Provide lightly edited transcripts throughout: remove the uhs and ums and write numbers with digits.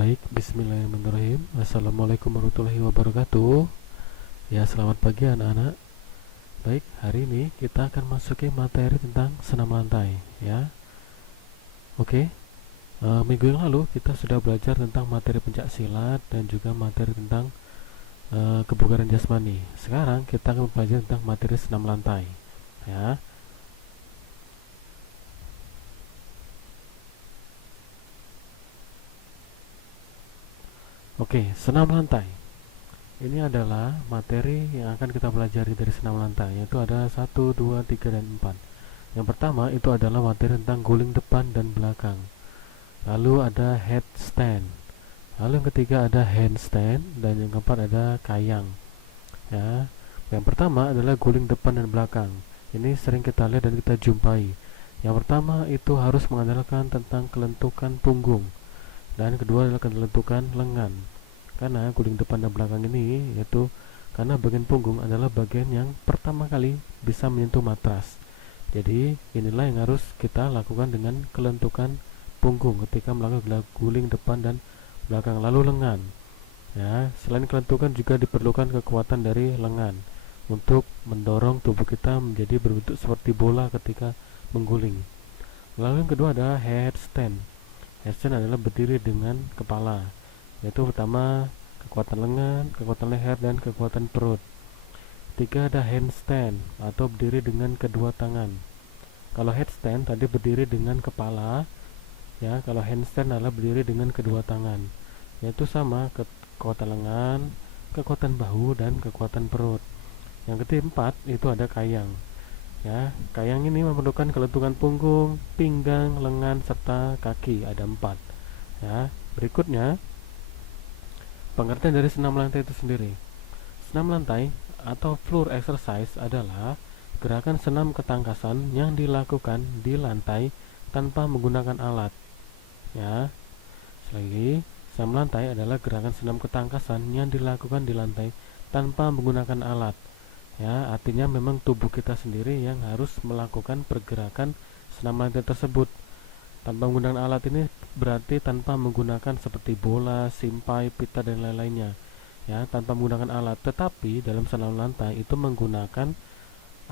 Baik, bismillahirrahmanirrahim. Assalamualaikum warahmatullahi wabarakatuh. Ya, selamat pagi anak-anak. Baik, hari ini kita akan masuki materi tentang senam lantai ya. Oke, minggu yang lalu kita sudah belajar tentang materi pencak silat dan juga materi tentang kebugaran jasmani. Sekarang kita akan belajar tentang materi senam lantai ya. Oke, senam lantai. Ini adalah materi yang akan kita pelajari dari senam lantai, yaitu ada 1, 2, 3, dan 4. Yang pertama itu adalah materi tentang guling depan dan belakang. Lalu ada headstand. Lalu yang ketiga ada handstand, dan yang keempat ada kayang. Ya. Yang pertama adalah guling depan dan belakang. Ini sering kita lihat dan kita jumpai. Yang pertama itu harus mengandalkan tentang kelentukan punggung, dan kedua adalah kelentukan lengan. Karena guling depan dan belakang ini yaitu karena bagian punggung adalah bagian yang pertama kali bisa menyentuh matras. Jadi inilah yang harus kita lakukan dengan kelentukan punggung ketika melakukan guling depan dan belakang. Lalu lengan. Ya, selain kelentukan juga diperlukan kekuatan dari lengan untuk mendorong tubuh kita menjadi berbentuk seperti bola ketika mengguling. Lalu yang kedua adalah headstand. Headstand adalah berdiri dengan kepala, yaitu pertama kekuatan lengan, kekuatan leher, dan kekuatan perut. Ketiga ada handstand atau berdiri dengan kedua tangan. Kalau headstand tadi berdiri dengan kepala, ya. Kalau handstand adalah berdiri dengan kedua tangan, yaitu sama kekuatan lengan, kekuatan bahu, dan kekuatan perut. Yang keempat itu ada kayang. Ya, kayang ini memerlukan kelentukan punggung, pinggang, lengan, serta kaki. Ada 4. Ya, berikutnya pengertian dari senam lantai itu sendiri. Senam lantai atau floor exercise adalah gerakan senam ketangkasan yang dilakukan di lantai tanpa menggunakan alat. Ya, sekali lagi, senam lantai adalah gerakan senam ketangkasan yang dilakukan di lantai tanpa menggunakan alat. Ya, artinya memang tubuh kita sendiri yang harus melakukan pergerakan senam lantai tersebut. Tanpa menggunakan alat ini berarti tanpa menggunakan seperti bola, simpai, pita, dan lain-lainnya. Ya, tanpa menggunakan alat. Tetapi dalam senam lantai itu menggunakan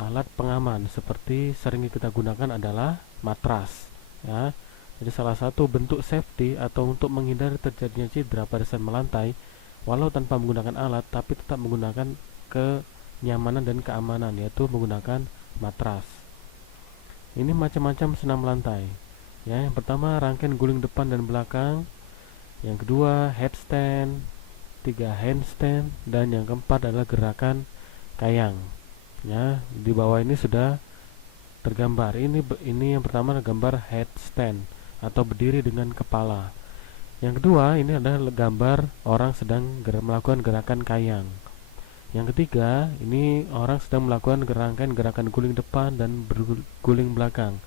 alat pengaman seperti sering kita gunakan adalah matras. Ya, jadi salah satu bentuk safety atau untuk menghindari terjadinya cedera pada senam lantai, walau tanpa menggunakan alat, tapi tetap menggunakan kenyamanan dan keamanan, yaitu menggunakan matras. Ini macam-macam senam lantai. Ya, yang pertama rangkaian guling depan dan belakang, yang kedua headstand, 3 handstand, dan yang keempat adalah gerakan kayang. Ya, di bawah ini sudah tergambar. Ini yang pertama gambar headstand atau berdiri dengan kepala. Yang kedua ini adalah gambar orang sedang melakukan gerakan kayang. Yang ketiga ini orang sedang melakukan gerakan guling depan dan berguling belakang.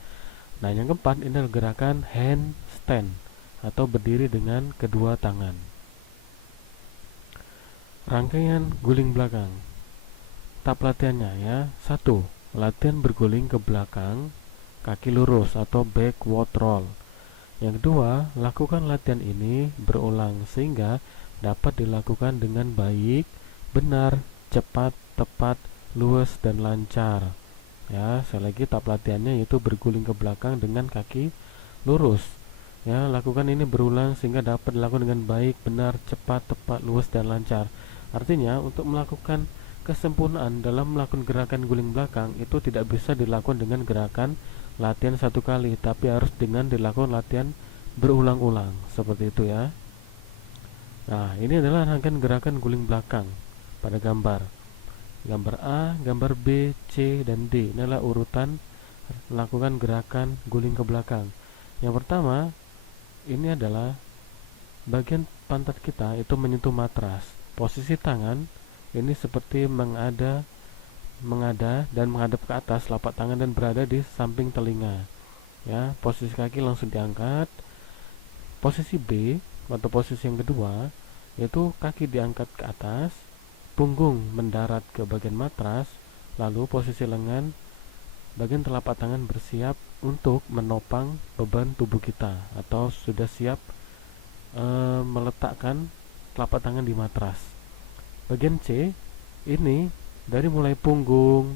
Nah, yang keempat ini adalah gerakan handstand atau berdiri dengan kedua tangan. Rangkaian guling belakang. Tahap latihannya ya. 1. Latihan berguling ke belakang, kaki lurus atau backward roll. Yang kedua, lakukan latihan ini berulang sehingga dapat dilakukan dengan baik, benar, cepat, tepat, luas, dan lancar. Ya, sekali lagi tahap latihannya yaitu berguling ke belakang dengan kaki lurus. Ya, lakukan ini berulang sehingga dapat dilakukan dengan baik, benar, cepat, tepat, luas, dan lancar. Artinya untuk melakukan kesempurnaan dalam melakukan gerakan guling belakang itu tidak bisa dilakukan dengan gerakan latihan satu kali, tapi harus dengan dilakukan latihan berulang-ulang seperti itu ya. Nah, ini adalah rangkaian gerakan guling belakang pada gambar A, gambar B, C, dan D. Ini adalah urutan melakukan gerakan guling ke belakang. Yang pertama, ini adalah bagian pantat kita itu menyentuh matras. Posisi tangan ini seperti mengada dan menghadap ke atas telapak tangan dan berada di samping telinga. Ya, posisi kaki langsung diangkat. Posisi B atau posisi yang kedua yaitu kaki diangkat ke atas, punggung mendarat ke bagian matras, lalu posisi lengan, bagian telapak tangan bersiap untuk menopang beban tubuh kita atau sudah siap meletakkan telapak tangan di matras. Bagian C ini dari mulai punggung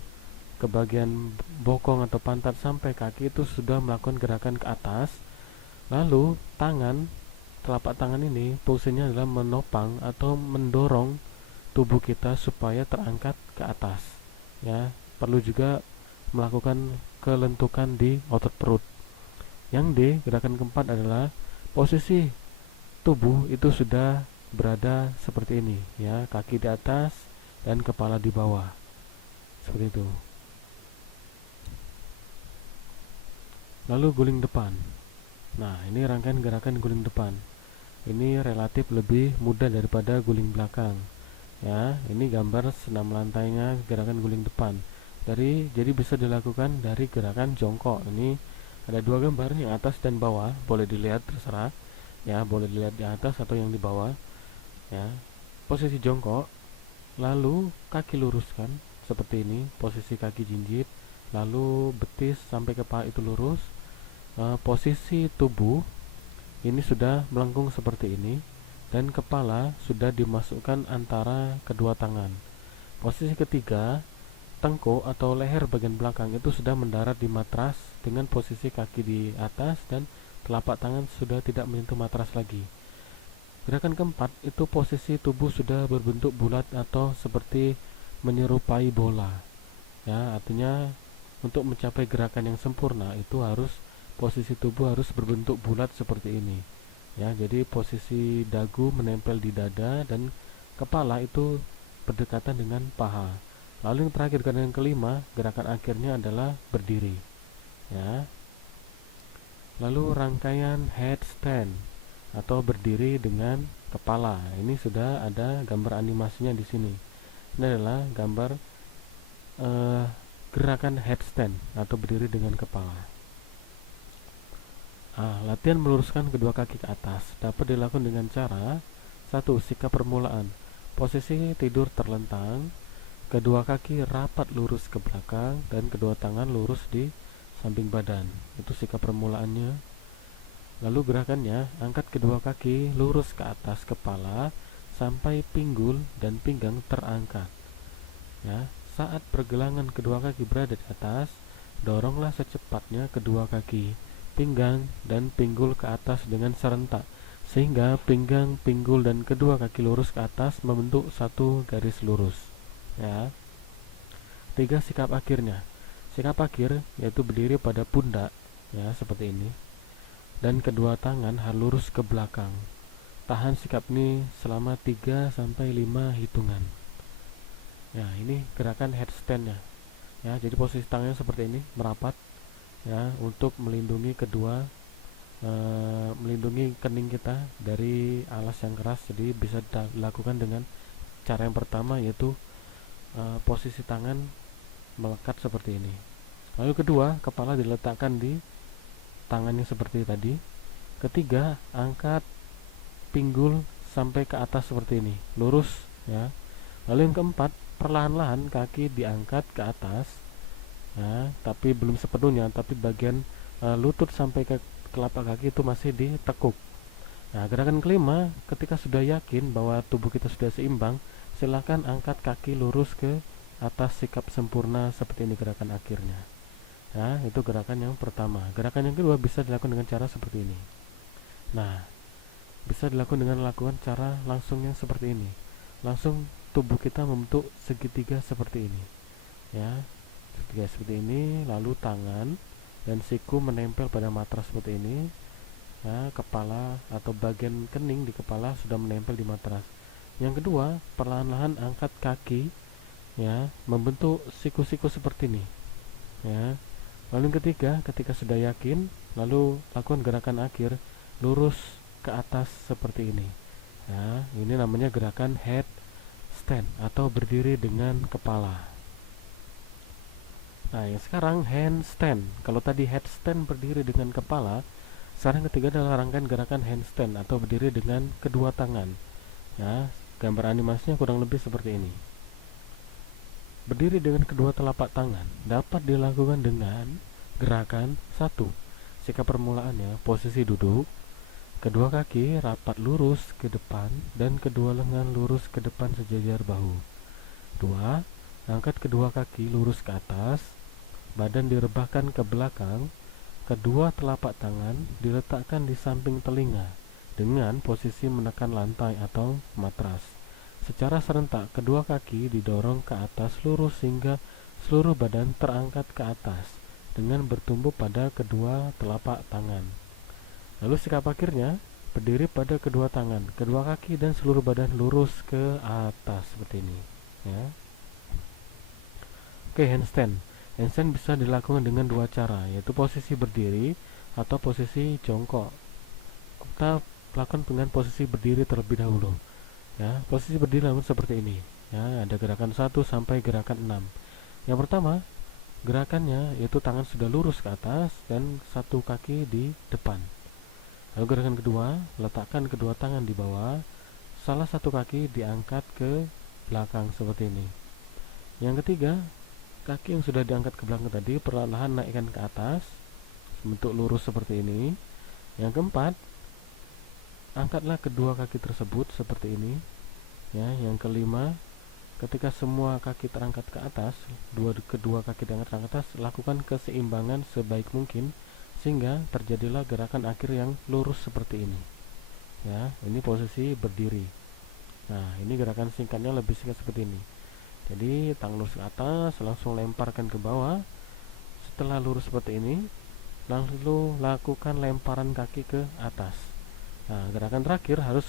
ke bagian bokong atau pantat sampai kaki itu sudah melakukan gerakan ke atas. Lalu telapak tangan ini fungsinya adalah menopang atau mendorong tubuh kita supaya terangkat ke atas. Ya, perlu juga melakukan kelentukan di otot perut. Yang D, gerakan keempat adalah posisi tubuh itu sudah berada seperti ini, ya, kaki di atas dan kepala di bawah. Seperti itu. Lalu guling depan. Nah, ini rangkaian gerakan guling depan. Ini relatif lebih mudah daripada guling belakang. Ya, ini gambar senam lantainya gerakan guling depan. Jadi bisa dilakukan dari gerakan jongkok. Ini ada dua gambar, yang atas dan bawah, boleh dilihat terserah. Ya, boleh dilihat di atas atau yang di bawah. Ya, posisi jongkok, lalu kaki luruskan seperti ini, posisi kaki jinjit, lalu betis sampai kepala itu lurus. Posisi tubuh ini sudah melengkung seperti ini dan kepala sudah dimasukkan antara kedua tangan. Posisi ketiga, tengkuk atau leher bagian belakang itu sudah mendarat di matras dengan posisi kaki di atas dan telapak tangan sudah tidak menyentuh matras lagi. Gerakan keempat itu posisi tubuh sudah berbentuk bulat atau seperti menyerupai bola. Ya, artinya untuk mencapai gerakan yang sempurna itu posisi tubuh harus berbentuk bulat seperti ini. Ya, jadi posisi dagu menempel di dada dan kepala itu berdekatan dengan paha. Lalu yang terakhir, gerakan yang kelima, gerakan akhirnya adalah berdiri. Ya. Lalu rangkaian headstand atau berdiri dengan kepala. Ini sudah ada gambar animasinya di sini. Ini adalah gambar gerakan headstand atau berdiri dengan kepala. Latihan meluruskan kedua kaki ke atas dapat dilakukan dengan cara: 1. Sikap permulaan, posisi tidur terlentang, kedua kaki rapat lurus ke belakang dan kedua tangan lurus di samping badan. Itu sikap permulaannya. Lalu gerakannya, angkat kedua kaki lurus ke atas kepala sampai pinggul dan pinggang terangkat. Ya, saat pergelangan kedua kaki berada di atas, doronglah secepatnya kedua kaki, pinggang dan pinggul ke atas dengan serentak sehingga pinggang, pinggul dan kedua kaki lurus ke atas membentuk satu garis lurus. Ya. 3. Sikap akhirnya. Sikap akhir yaitu berdiri pada pundak, ya, seperti ini. Dan kedua tangan harus lurus ke belakang. Tahan sikap ini selama 3 sampai 5 hitungan. Ya, ini gerakan headstand-nya. Ya, jadi posisi tangannya seperti ini, merapat, ya, untuk melindungi melindungi kening kita dari alas yang keras. Jadi bisa dilakukan dengan cara yang pertama, yaitu posisi tangan melekat seperti ini. Lalu kedua, kepala diletakkan di tangannya seperti tadi. Ketiga, angkat pinggul sampai ke atas seperti ini, lurus, ya. Lalu yang keempat, perlahan-lahan kaki diangkat ke atas, ya, tapi belum sepenuhnya, tapi bagian lutut sampai ke telapak kaki itu masih ditekuk. Nah, gerakan kelima, ketika sudah yakin bahwa tubuh kita sudah seimbang, silakan angkat kaki lurus ke atas sikap sempurna seperti ini gerakan akhirnya. Nah, itu gerakan yang pertama. Gerakan yang kedua bisa dilakukan dengan cara seperti ini. Nah, bisa dilakukan dengan lakukan cara langsung yang seperti ini. Langsung tubuh kita membentuk segitiga seperti ini. Ya, segitiga seperti ini, lalu tangan dan siku menempel pada matras seperti ini. Ya, kepala atau bagian kening di kepala sudah menempel di matras. Yang kedua, perlahan-lahan angkat kaki, ya, membentuk siku-siku seperti ini. Ya. Lalu yang ketiga, ketika sudah yakin, lalu lakukan gerakan akhir, lurus ke atas seperti ini. Ya, ini namanya gerakan headstand atau berdiri dengan kepala. Nah, yang sekarang handstand. Kalau tadi headstand berdiri dengan kepala, sekarang ketiga adalah rangkaian gerakan handstand atau berdiri dengan kedua tangan. Ya, gambar animasinya kurang lebih seperti ini. Berdiri dengan kedua telapak tangan dapat dilakukan dengan gerakan 1. Sikap permulaannya, posisi duduk. Kedua kaki rapat lurus ke depan dan kedua lengan lurus ke depan sejajar bahu. 2. Angkat kedua kaki lurus ke atas, badan direbahkan ke belakang, kedua telapak tangan diletakkan di samping telinga dengan posisi menekan lantai atau matras. Secara serentak, kedua kaki didorong ke atas lurus hingga seluruh badan terangkat ke atas dengan bertumbuh pada kedua telapak tangan. Lalu sikap akhirnya, berdiri pada kedua tangan, kedua kaki dan seluruh badan lurus ke atas seperti ini, ya. Oke, handstand. Handstand bisa dilakukan dengan dua cara, yaitu posisi berdiri atau posisi jongkok. Kita lakukan dengan posisi berdiri terlebih dahulu. Ya, posisi berdiri namun seperti ini. Ya, ada gerakan 1 sampai gerakan 6. Yang pertama, gerakannya yaitu tangan sudah lurus ke atas dan satu kaki di depan. Lalu gerakan kedua, letakkan kedua tangan di bawah, salah satu kaki diangkat ke belakang seperti ini. Yang ketiga, kaki yang sudah diangkat ke belakang tadi perlahan-lahan naikkan ke atas, bentuk lurus seperti ini. Yang keempat, angkatlah kedua kaki tersebut seperti ini. Ya, yang kelima, ketika semua kaki terangkat ke atas, kedua kaki diangkat ke atas, lakukan keseimbangan sebaik mungkin sehingga terjadilah gerakan akhir yang lurus seperti ini. Ya, ini posisi berdiri. Nah, ini gerakan singkatnya lebih singkat seperti ini. Jadi tangan lurus ke atas, langsung lemparkan ke bawah. Setelah lurus seperti ini, lalu lakukan lemparan kaki ke atas. Nah, gerakan terakhir harus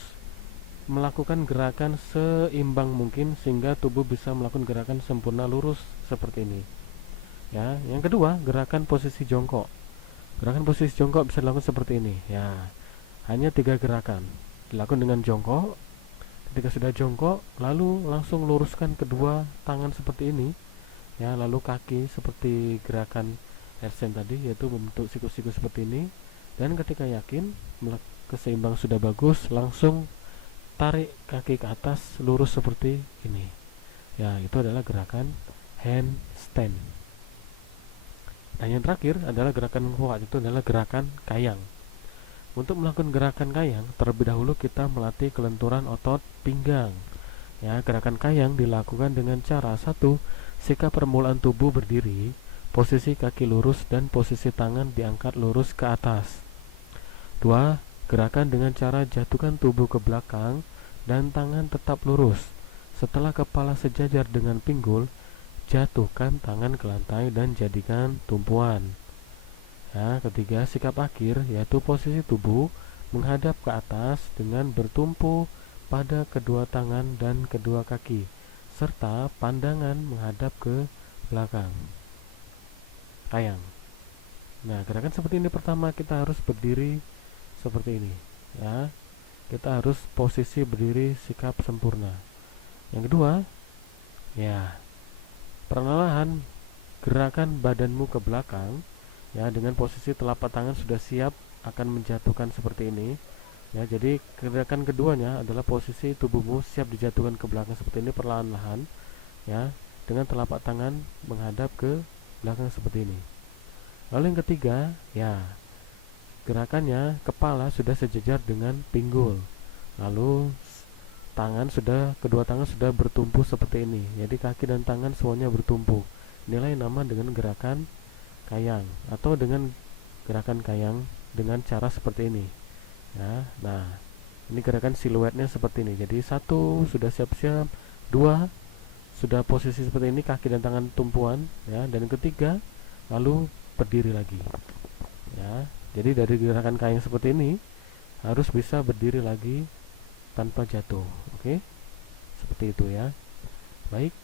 melakukan gerakan seimbang mungkin sehingga tubuh bisa melakukan gerakan sempurna lurus seperti ini. Ya, yang kedua, gerakan posisi jongkok. Gerakan posisi jongkok bisa dilakukan seperti ini. Ya, hanya 3 gerakan. Dilakukan dengan jongkok. Ketika sudah jongkok, lalu langsung luruskan kedua tangan seperti ini. Ya, lalu kaki seperti gerakan handstand tadi, yaitu membentuk siku-siku seperti ini. Dan ketika yakin keseimbang sudah bagus, langsung tarik kaki ke atas lurus seperti ini. Ya, itu adalah gerakan handstand. Dan yang terakhir adalah gerakan kuat, itu adalah gerakan kayang. Untuk melakukan gerakan kayang, terlebih dahulu kita melatih kelenturan otot pinggang. Ya, gerakan kayang dilakukan dengan cara 1. Sikap permulaan tubuh berdiri, posisi kaki lurus dan posisi tangan diangkat lurus ke atas. 2. Gerakan dengan cara jatuhkan tubuh ke belakang dan tangan tetap lurus. Setelah kepala sejajar dengan pinggul, jatuhkan tangan ke lantai dan jadikan tumpuan. Ya, ketiga, sikap akhir yaitu posisi tubuh menghadap ke atas dengan bertumpu pada kedua tangan dan kedua kaki, serta pandangan menghadap ke belakang. Kayang. Nah, gerakan seperti ini pertama kita harus berdiri seperti ini. Ya, kita harus posisi berdiri sikap sempurna. Yang kedua, ya, perlahan gerakan badanmu ke belakang. Ya, dengan posisi telapak tangan sudah siap akan menjatuhkan seperti ini. Ya, jadi gerakan keduanya adalah posisi tubuhmu siap dijatuhkan ke belakang seperti ini perlahan-lahan. Ya, dengan telapak tangan menghadap ke belakang seperti ini. Lalu yang ketiga, ya, gerakannya kepala sudah sejajar dengan pinggul. Lalu kedua tangan sudah bertumpu seperti ini. Jadi kaki dan tangan semuanya bertumpu. Inilah yang nama dengan gerakan kayang atau dengan gerakan kayang dengan cara seperti ini. Ya, nah, ini gerakan siluetnya seperti ini. Jadi 1 sudah siap-siap, 2 sudah posisi seperti ini, kaki dan tangan tumpuan, ya, dan yang ketiga lalu berdiri lagi. Ya, jadi dari gerakan kayang seperti ini harus bisa berdiri lagi tanpa jatuh. Oke, seperti itu ya. Baik.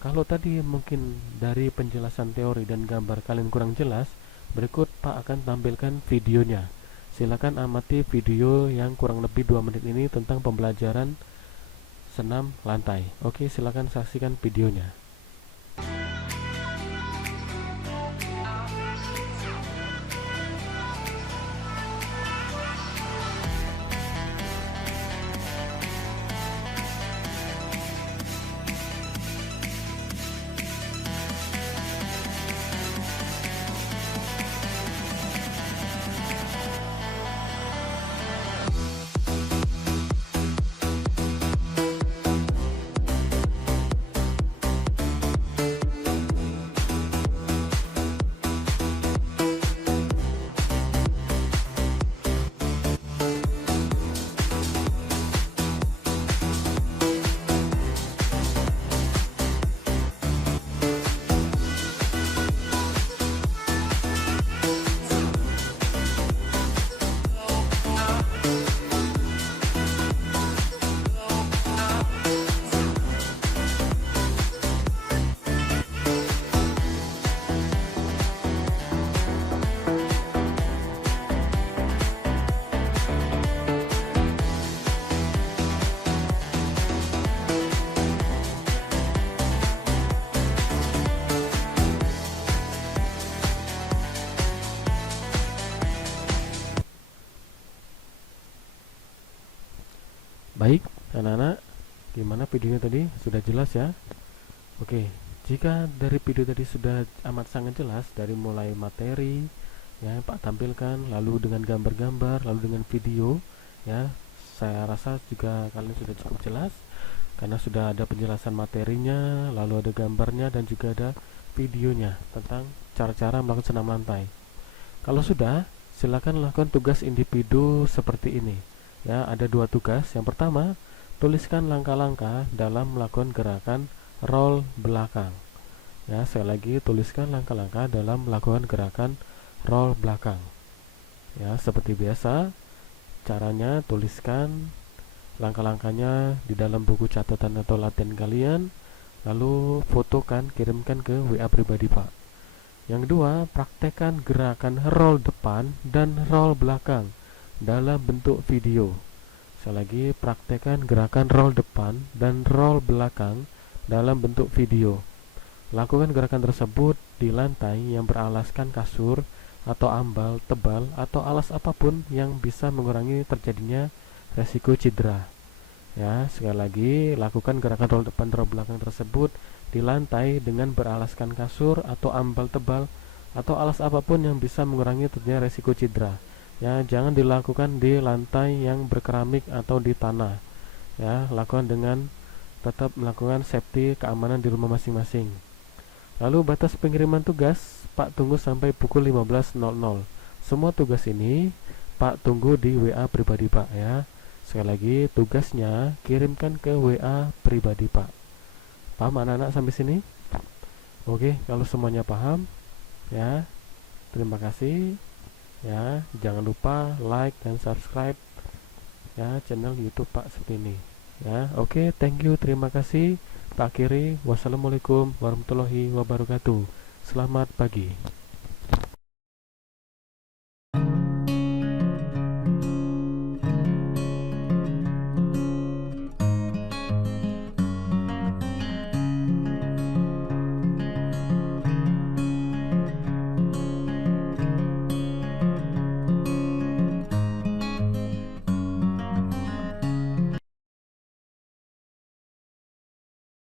Kalau tadi mungkin dari penjelasan teori dan gambar kalian kurang jelas, berikut Pak akan tampilkan videonya. Silakan amati video yang kurang lebih 2 menit ini tentang pembelajaran senam lantai. Oke, silakan saksikan videonya. Baik, anak-anak, gimana videonya tadi? Sudah jelas ya? Oke, jika dari video tadi sudah amat sangat jelas, dari mulai materi ya Pak tampilkan, lalu dengan gambar-gambar, lalu dengan video ya, saya rasa juga kalian sudah cukup jelas karena sudah ada penjelasan materinya, lalu ada gambarnya dan juga ada videonya tentang cara-cara melakukan senam lantai. Kalau sudah, silakan lakukan tugas individu seperti ini. Ya, ada dua tugas. Yang pertama, tuliskan langkah-langkah dalam melakukan gerakan roll belakang. Ya, sekali lagi tuliskan langkah-langkah dalam melakukan gerakan roll belakang. Ya, seperti biasa, caranya tuliskan langkah-langkahnya di dalam buku catatan atau latihan kalian, lalu fotokan, kirimkan ke WA pribadi Pak. Yang kedua, praktekkan gerakan roll depan dan roll belakang dalam bentuk video. Sekali lagi, praktekkan gerakan roll depan dan roll belakang dalam bentuk video. Lakukan gerakan tersebut di lantai yang beralaskan kasur atau ambal tebal atau alas apapun yang bisa mengurangi terjadinya resiko cedera. Ya, sekali lagi, lakukan gerakan roll depan roll belakang tersebut di lantai dengan beralaskan kasur atau ambal tebal atau alas apapun yang bisa mengurangi terjadinya resiko cedera. Ya, jangan dilakukan di lantai yang berkeramik atau di tanah. Ya, lakukan dengan tetap melakukan safety keamanan di rumah masing-masing. Lalu batas pengiriman tugas, Pak tunggu sampai pukul 15.00. Semua tugas ini Pak tunggu di WA pribadi Pak ya. Sekali lagi, tugasnya kirimkan ke WA pribadi Pak. Paham anak-anak sampai sini? Oke, kalau semuanya paham ya, terima kasih ya. Jangan lupa like dan subscribe ya channel YouTube Pak seperti ini ya. Oke, thank you, terima kasih. Pak akhiri, wassalamualaikum warahmatullahi wabarakatuh. Selamat pagi.